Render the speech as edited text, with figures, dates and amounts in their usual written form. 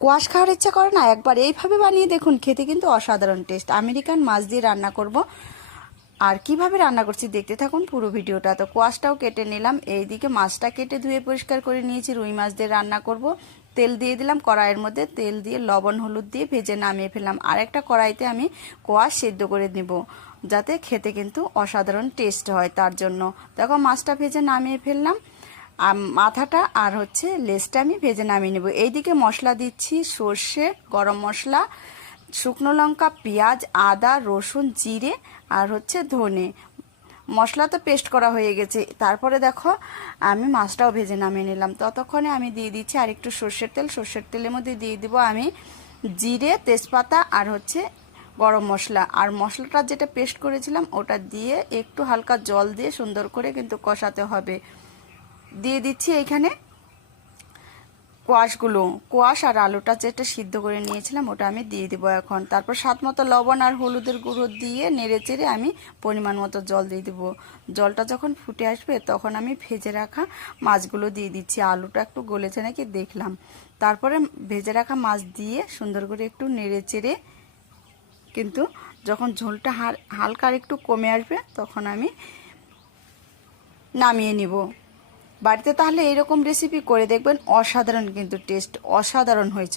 Quash খাওয়ার ইচ্ছা করে না, একবার এইভাবে বানিয়ে দেখুন, খেতে কিন্তু অসাধারণ টেস্ট। আমেরিকান মাছ দিয়ে রান্না করব, আর কিভাবে রান্না করছি দেখতে থাকুন পুরো ভিডিওটা। তো কোয়াশটাও কেটে নিলাম, এইদিকে মাছটা কেটে ধুয়ে পরিষ্কার করে নিয়েছি। রুই মাছ দিয়ে রান্না করব। তেল দিয়ে দিলাম কড়াইয়ের মধ্যে, তেল দিয়ে লবণ হলুদ দিয়ে ভেজে নামিয়ে ফেললাম। আর একটা কড়াইতে আমি কোয়াশ সেদ্ধ করে নেব, যাতে খেতে কিন্তু অসাধারণ টেস্ট হয়। তার জন্য দেখো মাছটা ভেজে নামিয়ে ফেললাম। মাথাটা আর হচ্ছে লেজটা আমি ভেজে নামিয়ে নেব। এইদিকে মশলা দিচ্ছি সর্ষে, গরম মশলা, শুকনো লঙ্কা, পেঁয়াজ, আদা, রসুন, জিরে আর হচ্ছে ধনে। মশলা তো পেস্ট করা হয়ে গেছে। তারপরে দেখো আমি মাছটাও ভেজে নামিয়ে নিলাম। ততক্ষণে আমি দিয়ে দিচ্ছি আর একটু সর্ষের তেল। সর্ষের তেলের মধ্যে দিয়ে দিব আমি জিরে, তেজপাতা আর হচ্ছে গরম মশলা। আর মশলাটা যেটা পেস্ট করেছিলাম ওটা দিয়ে একটু হালকা জল দিয়ে সুন্দর করে কিন্তু কষাতে হবে। দিয়ে দিচ্ছি এইখানে কোয়াশ আর আলুটা যেটা সিদ্ধ করে নিয়েছিলাম ওটা আমি দিয়ে দিব এখন। তারপর স্বাদ মতো লবণ আর হলুদের গুঁড়ো দিয়ে নেড়ে চেড়ে আমি পরিমাণ মতো জল দিয়ে দিব। জলটা যখন ফুটে আসবে তখন আমি ভেজে রাখা মাছগুলো দিয়ে দিচ্ছি। আলুটা একটু গলেছে নাকি দেখলাম। তারপরে ভেজে রাখা মাছ দিয়ে সুন্দর করে একটু নেড়ে চেড়ে কিন্তু যখন ঝোলটা হালকা একটু কমে আসবে তখন আমি নামিয়ে নিব। বাড়িতে তাহলে এইরকম রেসিপি করে দেখবেন, অসাধারণ কিন্তু টেস্ট অসাধারণ হয়েছে।